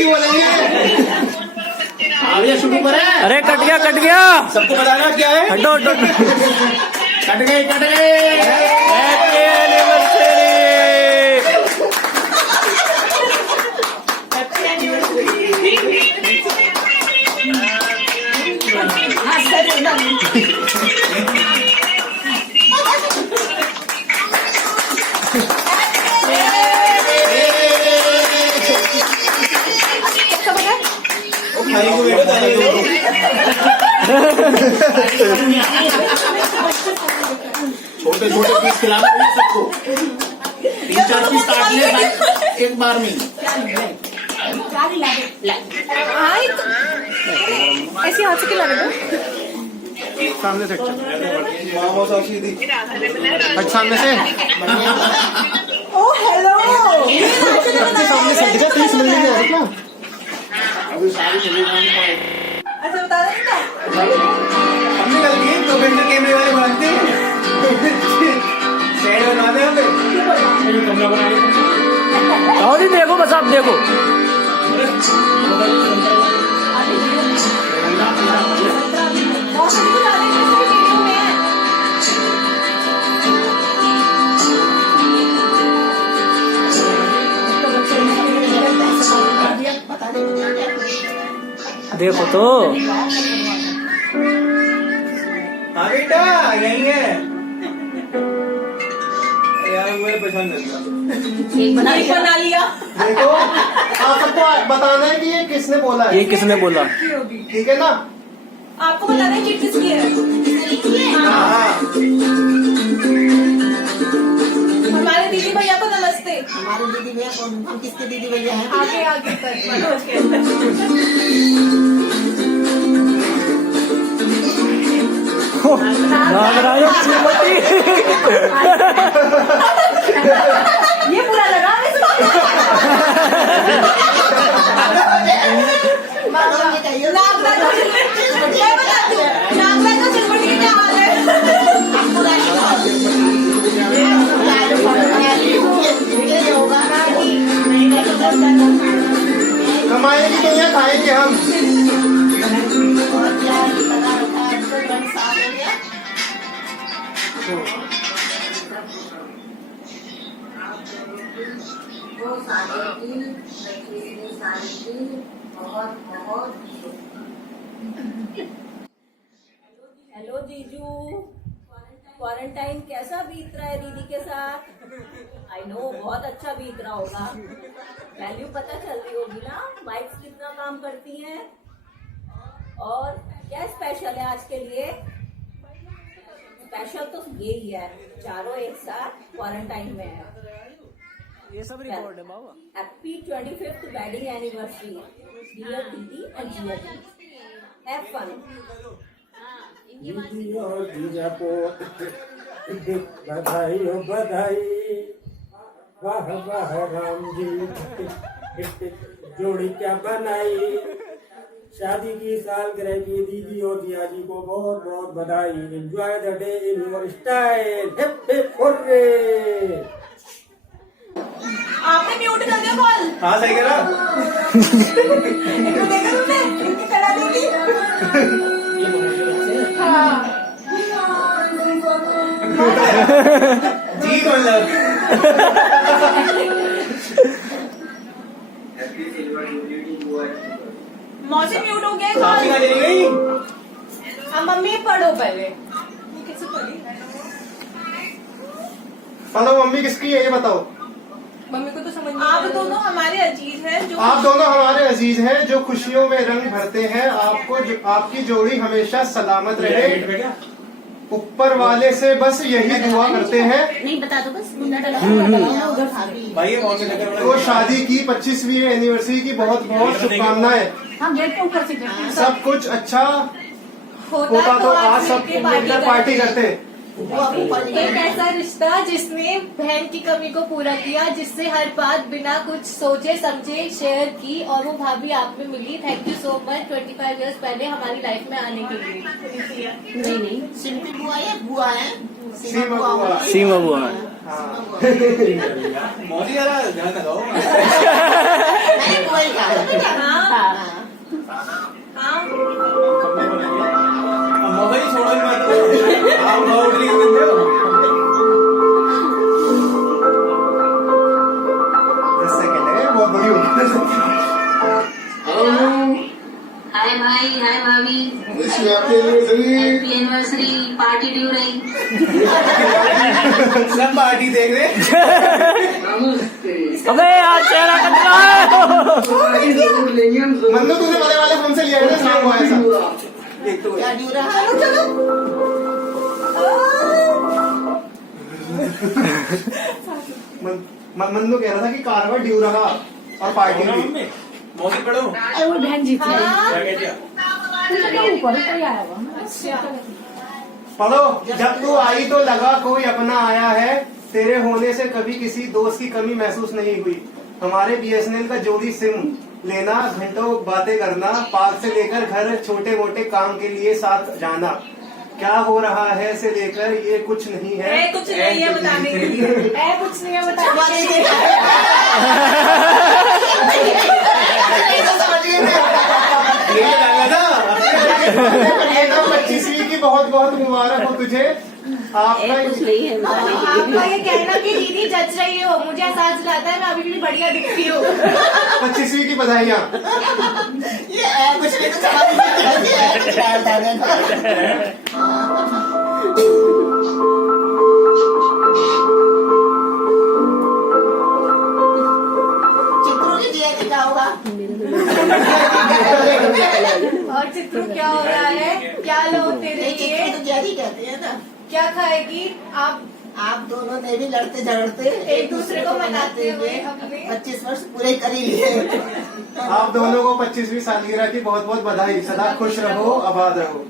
की बोलेंगे। भैया शुरू करें। अरे कट गया सबको बताना क्या है। हटो कट गए हैप्पी एनिवर्सरी। छोटे छोटे पीस खिलाना सबको। 3-4 पीस काट ले एक बार में। ऐसी हाथ से खिला दो। सामने से सामने से ओ हेलो। सामने से प्लीज मिलने की आदत ना। अभी सारी अच्छा बता दे हमने गलती 2 घंटे कैमरे वाले बनाते हैं। सेट बना दे हमें। कमरा बना दे। और ही देखो बस आप देखो। देखो तो हाँ बेटा यही है यार, मुझे पसंद है। बना लिया। देखो आप सबको बताना है कि ये किसने बोला है। ये किसने बोला। ठीक है ना। आपको बताना है चीज किसकी है। हाँ हमारे दीदी भैया को नमस्ते। हमारे दीदी भैया कौन, हम किसके दीदी भैया हैं। आगे आगे तक मनोज के अंदर। नागराजन श्रीमती। ये पूरा लगा कमाएंगे तो यहाँ खाएंगे हम। हेलो जीजू, क्वारंटाइन कैसा बीत रहा है दीदी के साथ। आई नो बहुत अच्छा बीत रहा होगा। वैल्यू पता चल रही होगी ना, बाइक्स कितना काम करती हैं। और क्या स्पेशल है आज के लिए। स्पेशल तो यही है, चारों एक साथ क्वारंटाइन में है। ये सब रिकॉर्ड है बाबा। Happy 25th wedding anniversary dear दीदी and Jiya ji. Have fun. बधाई हो बधाई, वाह वाह राम जी, जोड़ी क्या बनाई। शादी की सालगिरह की दीदी और जिया जी को बहुत बहुत बधाई। Enjoy the day in your style. Hip hip hurray. आपने म्यूट कर दिया कॉल। हाँ सही करा। इनको देखा तुमने, इनकी कला देखी। हाँ। जी कौन लग। मौसी म्यूट हो गया साथी का कॉल। ले गई। अब मम्मी पढ़ो पहले। ये कैसे पढ़ी। पढ़ो मम्मी किसकी है ये बताओ। मम्मी को तो समझ नहीं। आप दोनों हमारे अजीज हैं जो। आप दोनों हमारे अजीज हैं जो खुशियों में रंग भरते हैं। आपकी जोड़ी हमेशा सलामत रहे। ऊपर वाले से बस यही दुआ करते हैं। नहीं बता दो बस। भाई तो शादी की 25वीं एनिवर्सरी की बहुत बहुत शुभकामनाएं। हम गेट के ऊपर से सब कुछ अच्छा होता तो आज सब मिलकर पार्टी करते। एक ऐसा रिश्ता जिसने बहन की कमी को पूरा किया, जिससे हर बात बिना कुछ सोचे समझे शेयर की, और वो भाभी आप में मिली। Thank you so much 25 years पहले हमारी लाइफ में आने के लिए। नहीं सिंपल बुआ है, बुआ है सीमा बुआ। सीमा बुआ। मोदी जरा ध्यान लगाओ। नहीं कोई हाय भाई, हाय भाभी, happy anniversary. Happy anniversary. Party due रही। सब पार्टी देख रहे। अबे यार चेहरा कटरा है। मन्नू तूने बड़े वाले फोन से लिया है ना शाम को ऐसा। क्या ड्यू रहा है? मन्नू कह रहा था कि कारवा ड्यू रहा और पार्टी भी। मौसी पढ़ो। वो बहन जीत क्या कहती है? पढ़ो। जब तू आई तो लगा कोई अपना आया है, तेरे होने से कभी किसी दोस्त की कमी महसूस नहीं हुई। हमारे BSNL का जोड़ी सिम लेना, घंटों बातें करना, पार्क से लेकर घर, छोटे मोटे काम के लिए साथ जाना, क्या हो रहा है से लेकर ये कुछ नहीं है। कुछ नहीं है बताने के लिए। कुछ नहीं है बताने के लिए। ये लगा था 25वीं की बहुत बहुत मुबारक हो तुझे। आपका कुछ नहीं है बताने के लिए। आपका ये कहना कि दीदी जच रही हो, मुझे एहसास दिलाता है मैं अभी भी बढ़िया दिखती हूँ। 25वीं की बधाइयाँ। ये कुछ नहीं तो चित्रों की जिया क्या होगा? और चित्रू क्या हो रहा है? क्या लोग तेरे चित्रों लिए तो जिया ही कहते हैं ना। क्या खाएगी? आप दोनों ने भी लड़ते झगड़ते एक दूसरे को मनाते हुए अपने 25 वर्ष पूरे कर ही लिए। आप दोनों को 25वीं सालगिरह की बहुत बहुत बधाई। सदा खुश रहो, आबाद रहो।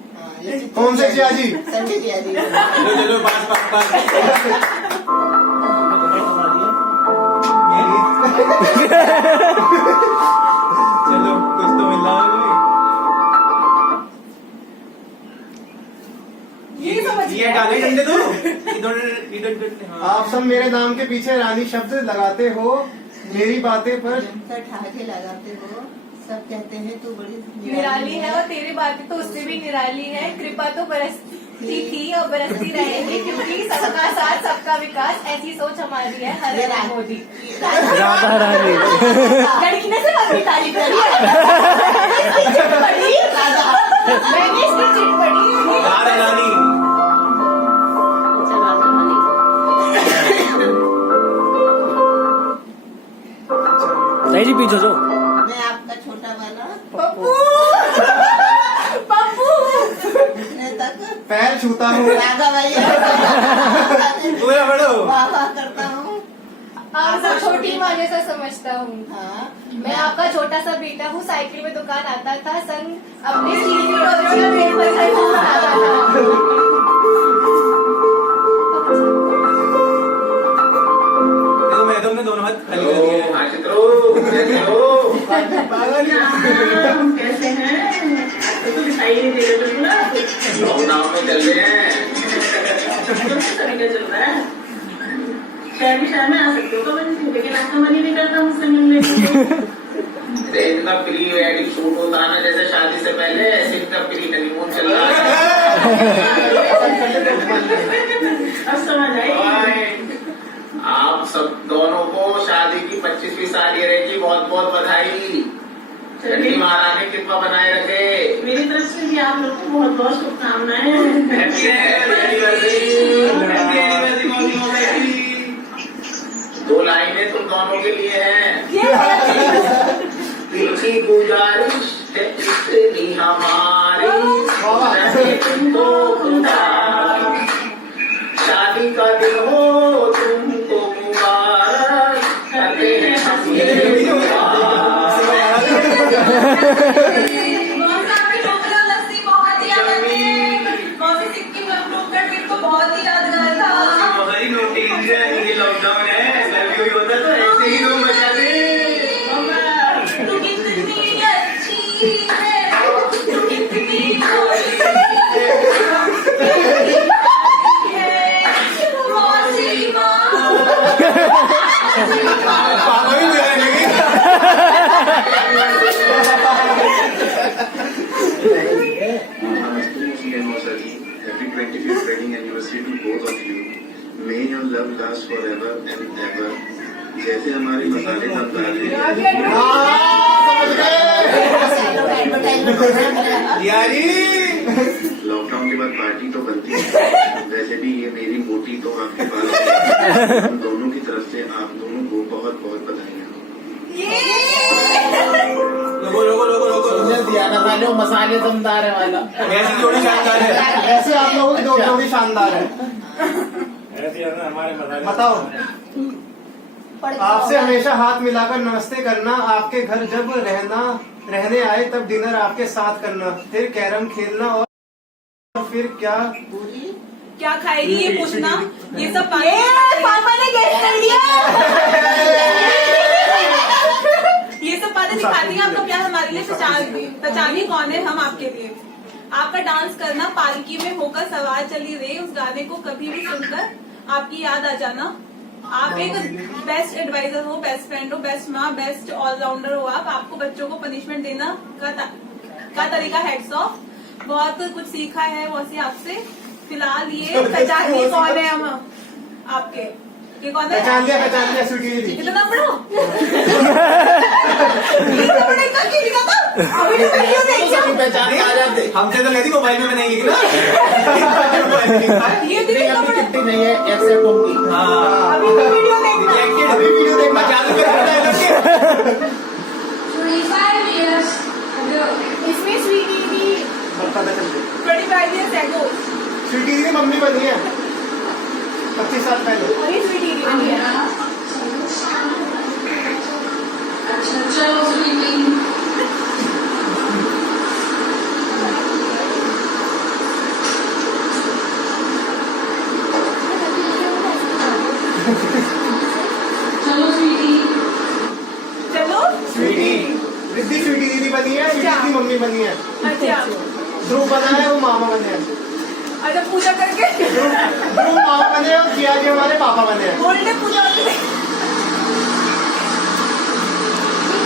कौन से जिया जी? संजय जिया जी। चलो पास। चलो कुछ तो मिल रहा है। ये समझ ये डाले डंडे दो। इधर आप सब मेरे नाम के पीछे रानी शब्द लगाते हो, मेरी बातें पर जमकर ठाके लगाते हो, सब कहते हैं तू बड़ी निराली है और तेरी बातें तो उससे भी निराली है। कृपा तो बरसती थी और बरसती रहेगी, क्योंकि सबका साथ सबका विकास ऐसी सोच हमारी है। हर हर मोदी। राधा रानी। लड़की ने सिर्फ अपनी तारीफ करी है। चिट पड़ी। मैंने इसकी चिट पड़ी। राधा रानी। अच्छा राधा रानी। नहीं जी पीछे जो। मैं आपका छोटा वाला पप्पू। पप्पू। इतने तक पैर छूता हूँ। राधा भैया पूरा पढ़ो। वाह वाह करता हूँ। आपको छोटी माँ जैसा समझता हूँ। हाँ, मैं आपका छोटा सा बेटा हूँ। साइकिल में दुकान आता था, संग अपने स्टील की टोकरियों में पेड़ पर साइकिल बनाता था। देखो मैं तुमने दोनों हाथ खाली कर दिए हैं। कैसे हैं? तो दिखाई नहीं दे रहे थे ना। लॉकडाउन में चल रहे हैं। क्या चल रहा है? शहर में आ सकते हो तो लेकिन आपका मन ही नहीं करता मुझसे मिलने के। इनका प्री वेडिंग शूट होता है ना, जैसे शादी से पहले, ऐसे इनका प्री हनीमून चल रहा है। अब समझ आई। आप सब दोनों को शादी की 25वीं सालगिरह की बहुत बहुत बधाई। चंडी महारानी कृपा बनाए रखे। मेरी तरफ से भी आप लोग को बहुत बहुत शुभकामनाएं। Happy anniversary. Happy anniversary. 2 लाइनें तुम दोनों के लिए हैं। तिलकी गुजारिश है इतनी हमारी, तुमको खुदा, शादी का दिन हो तुमको मुबारक, करते हैं हम ये दुआ। बहुत ही यादगार था। ये लॉकडाउन है, सर्दी हुई होता तो ऐसे ही लोग मजा ले। तू कितनी अच्छी है, तू कितनी गोरी है, मौसी माँ। पापा भी मिला नहीं। Happy 25th wedding anniversary to both of you. May your love last forever and ever. जैसे हमारे मसाले सब डाले यारी लॉकडाउन के बाद पार्टी तो बनती है, वैसे भी ये मेरी मोटी तो आपके पास उन दोनों की तरफ से आप दोनों को बहुत बहुत बधाइयाँ। मसाले दमदार है वाला। ऐसी जोड़ी शानदार है, ऐसे आप लोगों की जोड़ी शानदार है। ऐसे हमारे मसाले बताओ, आपसे हमेशा हाथ मिलाकर नमस्ते करना, आपके घर जब रहने आए तब डिनर आपके साथ करना, फिर कैरम खेलना और फिर क्या खाएगी ये पूछना, ये सब पापा ने गेस कर लिया। ये सब बातें दिखाती हैं आपका प्यार हमारे लिए पहचानिए कौन है हम आपके लिए। आपका डांस करना, पालकी में होकर सवार चली रे, उस गाने को कभी भी सुनकर आपकी याद आ जाना। आप एक बेस्ट एडवाइजर हो, बेस्ट फ्रेंड हो, बेस्ट माँ, बेस्ट ऑलराउंडर हो। आपको बच्चों को पनिशमेंट देना का तरीका हेड्स ऑफ। बहुत कुछ सीखा है वैसे आपसे। फिलहाल ये पहचानिए कौन है हम आपके। ये कौन है? पहचान लिया स्वीटी दीदी। कितना बड़ा अभी तो वीडियो देखिए, पहचान आ जाते। हमसे तो कहती मोबाइल में बनाएंगे ये दीदी कितना बड़ा। कितनी नहीं है एक्सेप्ट होंगी। अभी तो वीडियो देखना। अभी वीडियो देखना। इसमें स्वीटी दीदी 25 years ago। स्वीटी दीदी मम्मी बनी है 25 साल पहले। और ये स्वीटी दीदी बनी है। चलो स्वीटी दीदी बनी है, स्वीटी मम्मी बनी है। अच्छा ध्रुव बना है, वो मामा बने हैं। अच्छा पूजा करके ध्रुव मामा बने और किया जी हमारे पापा बने हैं। बोलने पूजा करके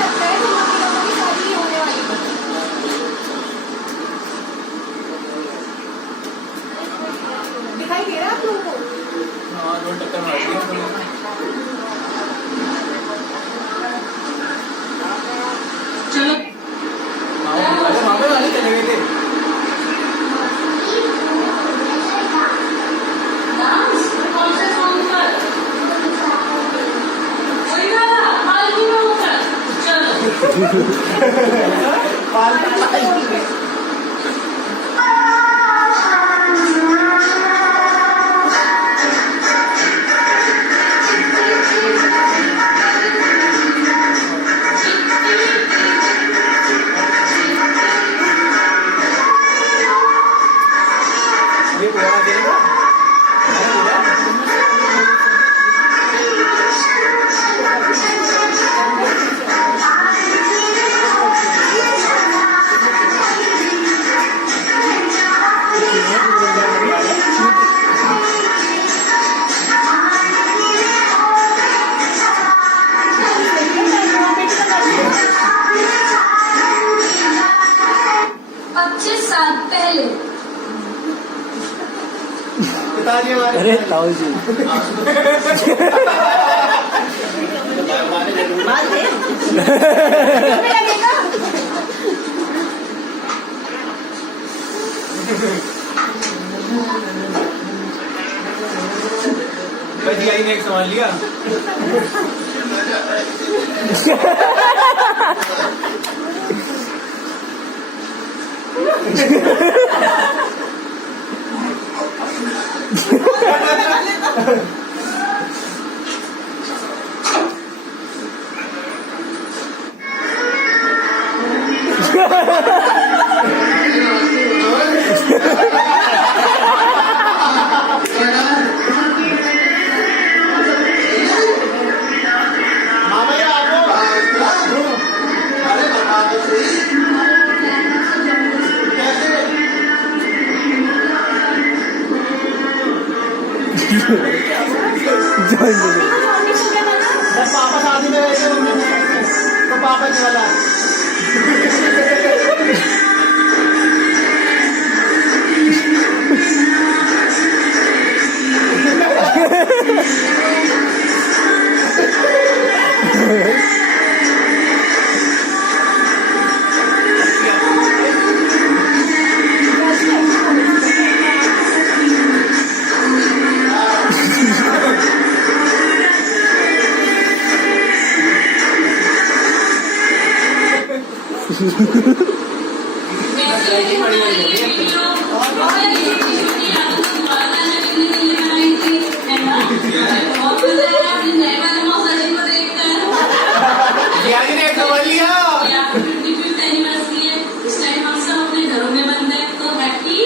लगता है तुम अपनी लोगों की शादी होने वाली है। दिखाई दे रहा है आप लोगों को? हाँ, दो टक्कर मार दिया। चलो वहाँ पे वाले चले गए थे। पिताजी हमारे। अरे ताऊ जी भजिया ने एक संभाल लिया। मामा ये आपको अरे बता दो सही। जब पापा शादी में रहते तो पापा जी वाला यानी ने खबर लिया। इस टाइम हम सब अपने घरों में बंद है तो हैप्पी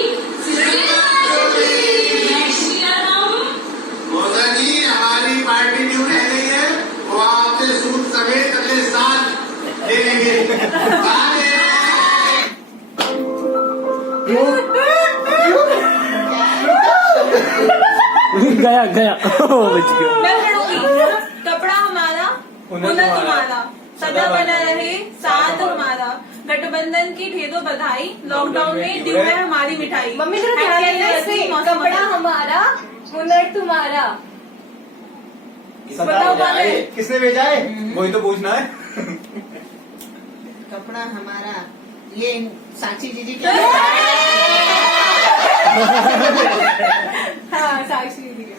मोदा जी हमारी पार्टी ड्यू रह गई है, वो आपसे सूद समेत अगले साल ले लेंगे। गया गया बच गया। मैं पढ़ूंगी। कपड़ा हमारा, हुनर तुम्हारा, सदा बना रहे साथ हमारा, गठबंधन की ढेरों बधाई, लॉकडाउन में ड्यू है हमारी मिठाई। मम्मी जरा ध्यान देना इसमें, कपड़ा हमारा, हुनर तुम्हारा। बताओ कौन है? किसने भेजा है? वही तो पूछना है। कपड़ा हमारा, ये साक्षी दीदी की हाँ साक्षी दीदी है।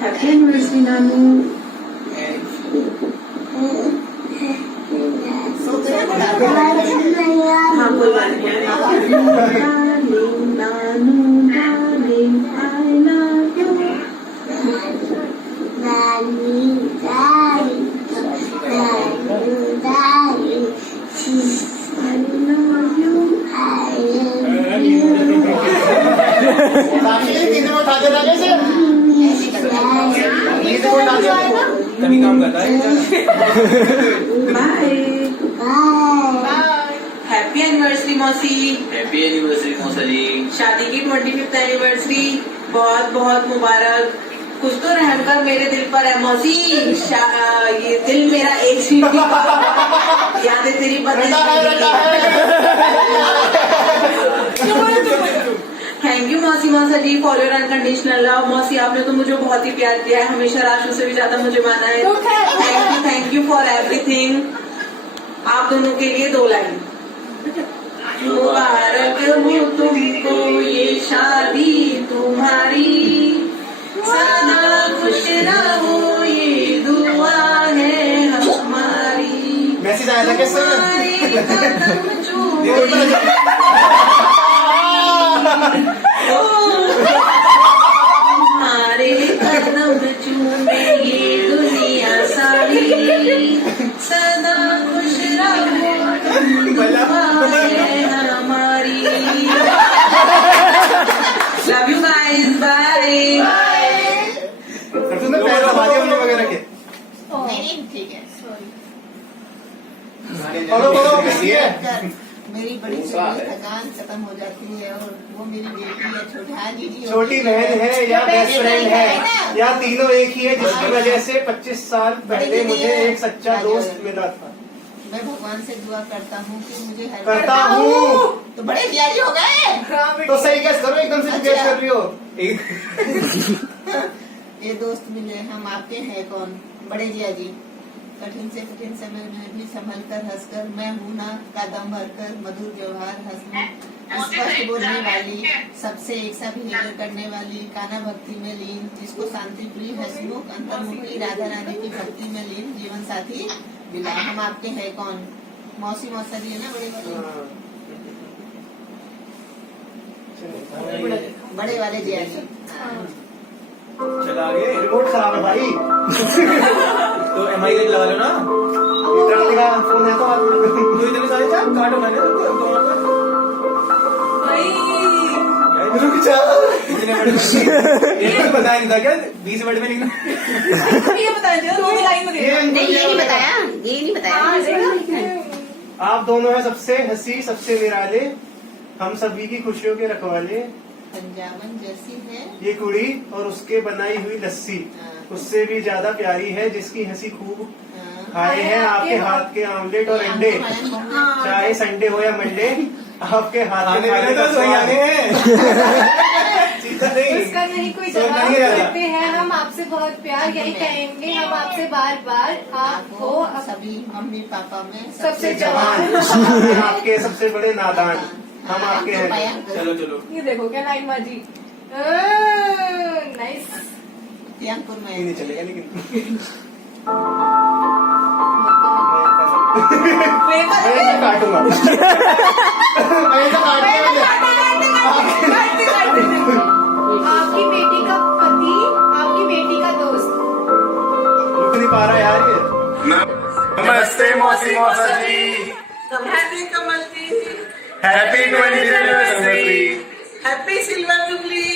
हैप्पी एनिवर्सरी नानू। हाँ कोई बात नहीं। नानू डार्लिंग आई लव यू। कभी काम करता है। बाय। हैप्पी एनिवर्सरी मौसी। हैप्पी एनिवर्सरी मौसा जी। शादी की 25th एनिवर्सरी बहुत बहुत मुबारक। कुछ तो रहम कर मेरे दिल पर है मौसी। ये दिल मेरा एक सी यादें तेरी थैंक यू मौसी मौसा जी फॉर योर अनकंडीशनल लव। मौसी आपने तो मुझे बहुत ही प्यार दिया है, हमेशा राशु से भी ज्यादा मुझे माना है। Thank you for everything. आप दोनों के लिए 2 लाइन। मुबारक हो तुमको ये शादी तुम्हारी, सदा खुश रहो ये दुआ है हमारी। मैसेज आया था कैसे? कदम चूमे हमारे कदम चूमे ये दुनिया सारी, सदा खुश रहो दुआ है हमारी। Love you guys bye. तूने पैर दबा दिया उन्हें वगैरह के। नहीं ठीक है। बोलो बोलो किसकी है? मेरी बड़ी थकान खत्म हो जाती है और वो मेरी बेटी है छोटी छोटी बहन है या बेस्ट फ्रेंड है या तीनों एक ही है, जिसकी वजह से 25 साल पहले मुझे एक सच्चा दोस्त मिला था। मैं भगवान से दुआ करता हूँ कि मुझे हर करता हूँ तो बड़े प्यारी हो गए। तो सही गैस करो, एकदम से गैस कर रही हो। ये दोस्त मिले हम आपके हैं कौन? बड़े जिया जी। कठिन से कठिन समय में भी संभल कर हंसकर, मैं हूँ ना का दम भरकर, मधुर व्यवहार हंसमुख स्पष्ट बोलने वाली, सबसे एक सा बिहेवियर करने वाली, काना भक्ति में लीन, जिसको शांति प्रिय हंसमुख अंतर्मुखी राधा रानी की भक्ति में लीन जीवन साथी मिला। हम आपके हैं कौन? मौसी मौसा जी है ना बड़े वाले जिया जी। चला आगे, रिमोट खराब है भाई। तो MI का लगा लो ना। का फोन है तो इतने सारे चाप काटो मैंने इतने बड़े बताया नहीं था क्या? 20 मिनट में लिखना। ये बताया नहीं ये नहीं बताया। आप दोनों हैं सबसे हंसी सबसे निराले, हम सभी की खुशियों के रखवाले। पंजाबन जैसी है ये कुड़ी और उसके बनाई हुई लस्सी, उससे भी ज्यादा प्यारी है जिसकी हंसी खूब खाए हैं आपके हाथ के आमलेट और अंडे, चाहे संडे हो या मंडे, आपके हाथ के खाने का स्वाद है। उसका नहीं कोई जवाब देते हैं, हम आपसे बहुत प्यार यही कहेंगे हम आपसे बार बार। आप हो सभी मम्मी पापा में सबसे जवान, आपके सबसे बड़े नादान, हम आपके हैं। चलो चलो ये देखो क्या लाइन बाजी। नाइस। सियांगपुर में ये नहीं चलेगा लेकिन मैं तो काटूंगा मैं तो काटूंगा। आपकी बेटी का पति आपकी बेटी का दोस्त। रुक नहीं पा रहा यार ये। नमस्ते मौसी मौसा जी, happy Kamal ji, happy 20th anniversary. Happy silver jubilee,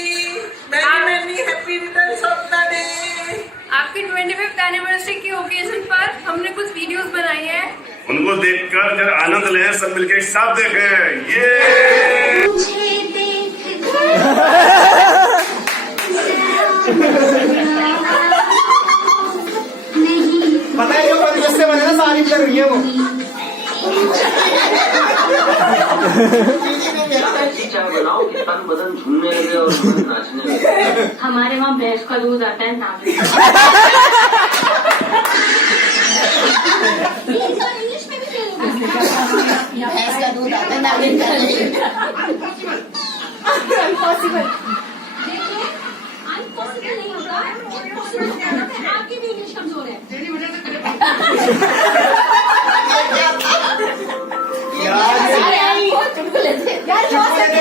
many happy returns of the day. आपकी 25th एनिवर्सरी की ओकेजन पर हमने कुछ वीडियोस बनाई है। उनको देखकर जरा आनंद लें, सब मिलके एक साथ देखें। ये पता है जो परिवेश से बने ना सारी कर रही है वो। बनाओ कि तन बदन झूमने लगे और नाचने लगे। हमारे वहाँ भैंस का दूध आता है नाम। भैंस का दूध आता है नागिन का नहीं। इम्पॉसिबल। आपकी भी इंग्लिश कमजोर है। यार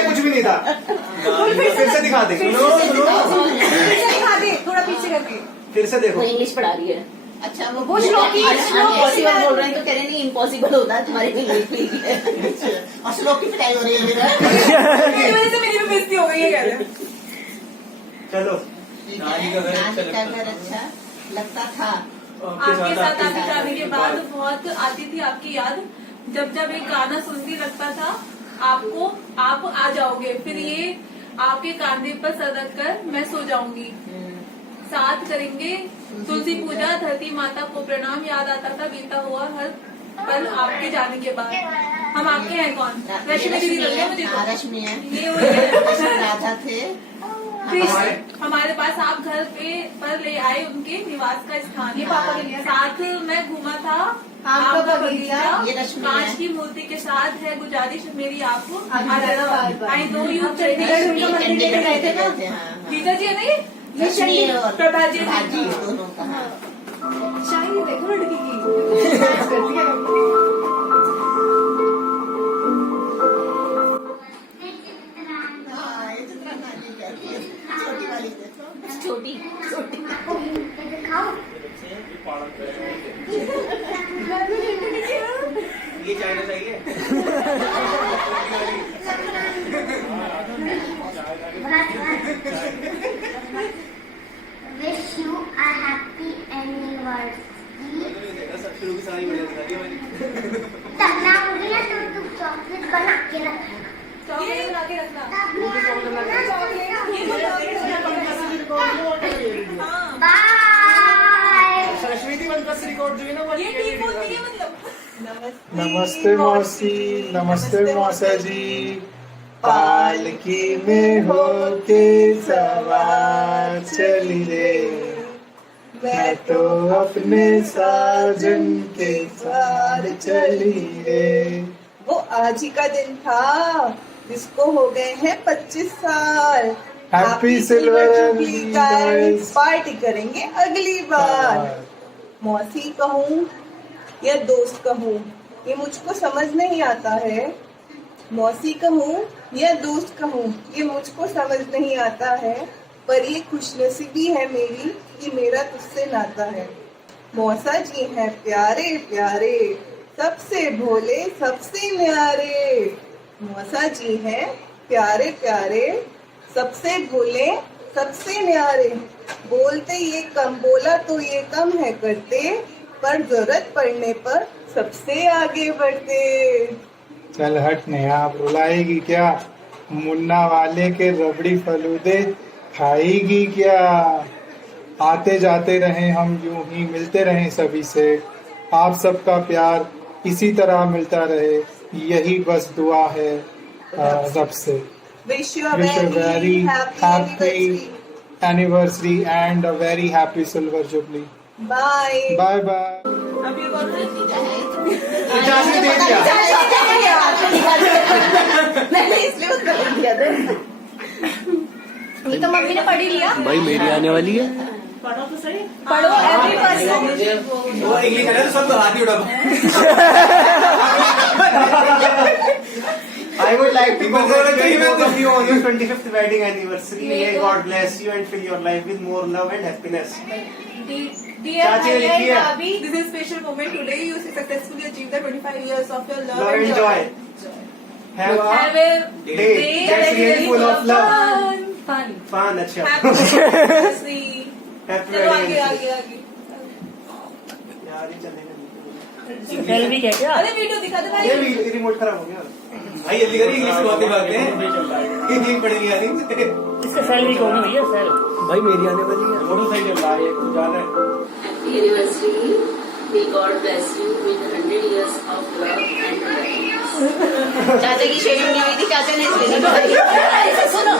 कुछ भी नहीं था। फिर से दिखा दे। दिखा दे थोड़ा पीछे करके। फिर से देखो। इंग्लिश पढ़ा रही है। अच्छा वो श्लोकी इम्पॉसिबल बोल रहे हैं तो कह रहे नहीं इम्पॉसिबल होता है तुम्हारे लिए इंग्लिश है। और श्लोक की पिटाई हो रही है मेरा। वजह से मेरी भी बेइज्जती हो गई है कह रहे। चलो नानी का घर अच्छा लगता था। आपके साथ आती जाने के बाद बहुत आती थी आपकी याद। जब जब एक गाना सुनती लगता था आपको आप आ जाओगे, फिर ये आपके कांधे पर सर रख कर मैं सो जाऊंगी। साथ करेंगे तुलसी पूजा, धरती माता को प्रणाम। याद आता था बीता हुआ हर पल आपके जाने के बाद। हम आपके हैं कौन? रश्मि दीदी लग रही है मुझे तो। रश्मि है, ये वही है। राधा थे। हमारे पास आप घर पर ले आए उनके निवास का स्थान। ये पापा के लिए साथ मैं घूमा था आपका बगीचा। ये रश्मि कांच है। की मूर्ति के साथ है गुजारिश मेरी आपको। I know you Chandigarh Chandigarh गए थे ना गीता जी है ना ये रश्मि और प्रभा जी भाजी दोनों का। शाही देखो लड़की की हाँ, ये चित्रा नानी करती है। छोटी वाली देखो। छोटी छोटी ये चाइना चाहिए। Wish you a happy anniversary. शुरू की सारी वीडियो दिखा दी हमारी। तगड़ा हो गया तो तुम चॉकलेट बना के रखना। चॉकलेट बना के रखना। बाय। रश्मि दी वन प्लस रिकॉर्ड जो है ना वो ये ठीक होती है मतलब। नमस्ते मौसी, नमस्ते मौसा जी। पालकी में होके सवार चली रे, मैं तो अपने साजन के साथ चली रे। वो आज ही का दिन था जिसको हो गए हैं 25 साल। Happy silver jubilee guys, party करेंगे अगली बार। मौसी कहूँ या दोस्त कहूँ ये मुझको समझ नहीं आता है। मौसी कहूँ या दोस्त कहूँ ये मुझको समझ नहीं आता है, पर ये खुशनसीबी है मेरी कि मेरा तुझसे नाता है। मौसा जी हैं प्यारे प्यारे, सबसे भोले सबसे न्यारे। मौसा जी हैं प्यारे प्यारे, सबसे भोले सबसे न्यारे। बोलते ये कम, बोला तो ये कम है करते, पर जरूरत पड़ने पर सबसे आगे बढ़ते। चल हट नेहा, रुलाएगी क्या? मुन्ना वाले के रबड़ी फलूदे खाएगी क्या? आते जाते रहे हम यूं ही, मिलते रहे सभी से। आप सबका प्यार इसी तरह मिलता रहे, यही बस दुआ है रब से। Wish you a Wish you a very happy anniversary and a very happy silver jubilee. Bye. Bye bye. अभी बोल रहे हैं इजाजत दे दिया। मैंने इसलिए उत्तर दिया था। ये तो मम्मी ने पढ़ ही लिया। भाई मेरी आने वाली है। पढ़ो तो सही। पढ़ो एवरी पर्सन। वो इंग्लिश है तो सब तो हाथ ही उठा। I would like to congratulate both of you on your 25th wedding anniversary. May God bless you and fill your life with more love and happiness. Dear चाची ने लिखी है। भाभी, This is a special moment today. You successfully achieved the 25 years of your love, Love and joy. Have a have a day that's really full of love. fun. Fun, अच्छा। Happy anniversary. Happy चलो आगे wedding. आगे आगे। यार ये चलेगा नहीं। Selfie क्या क्या? अरे वीडियो दिखा दे ये भाई। भी रिमोट खराब हो गया। भाई जल्दी करिए इंग्लिश में बातें बातें। ये नींद पड़ेगी यार। इसका सेल्फी कौन है भैया? सेल भाई मेरी आने वाली है। फोटो सही चल रहा है ये कुछ ज्यादा है। Happy anniversary. May God bless you with 100 years of love and happiness. चाचा की शेविंग नहीं हुई थी, चाचा ने शेविंग कराई। सुनो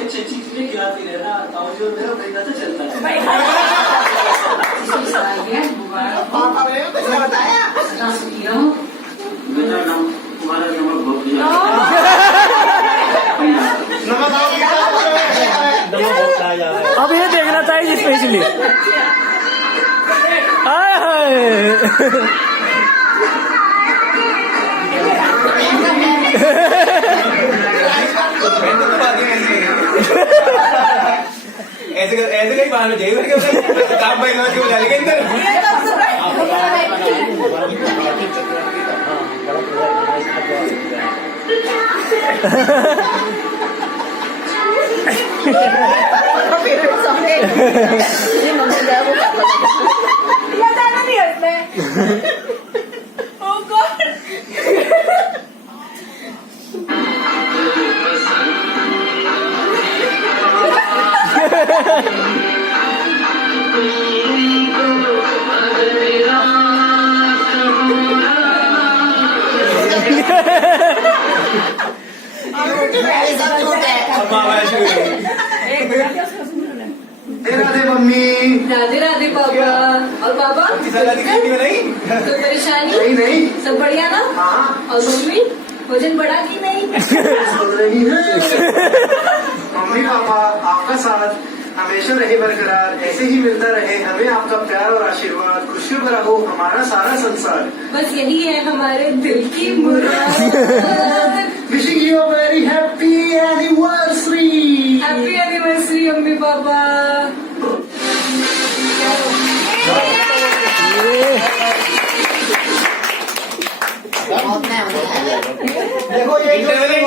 अच्छी चीजें खिलाती रहना, और मेरा महीना तो चलता है। पापा ने कैसे बताया? मेरा नाम तुम्हारा नमक बहुत दिया। नमक आओ क्या? नमक बहुत खाया जा रहा है। अब ये देखना चाहिए स्पेशली। हाय हाय। ऐसे कहीं बाहर में जाइए काम भाई क्यों डालेंगे अंदर। बताना नहीं उसमें। Oh God. Radhe mummy. Radhe Radhe पापा। और पापा नहीं कोई परेशानी? नहीं। सब बढ़िया ना? हाँ। और मम्मी वजन बढ़ा कि नहीं? सुन रही है। मम्मी पापा आपका साथ हमेशा रहे बरकरार, ऐसे ही मिलता रहे हमें आपका प्यार और आशीर्वाद। खुशियों में रहो हमारा सारा संसार। बस यही है हमारे दिल की मुराद। Wishing you a very happy anniversary. Happy anniversary मम्मी पापा। देखो ये खाने दो।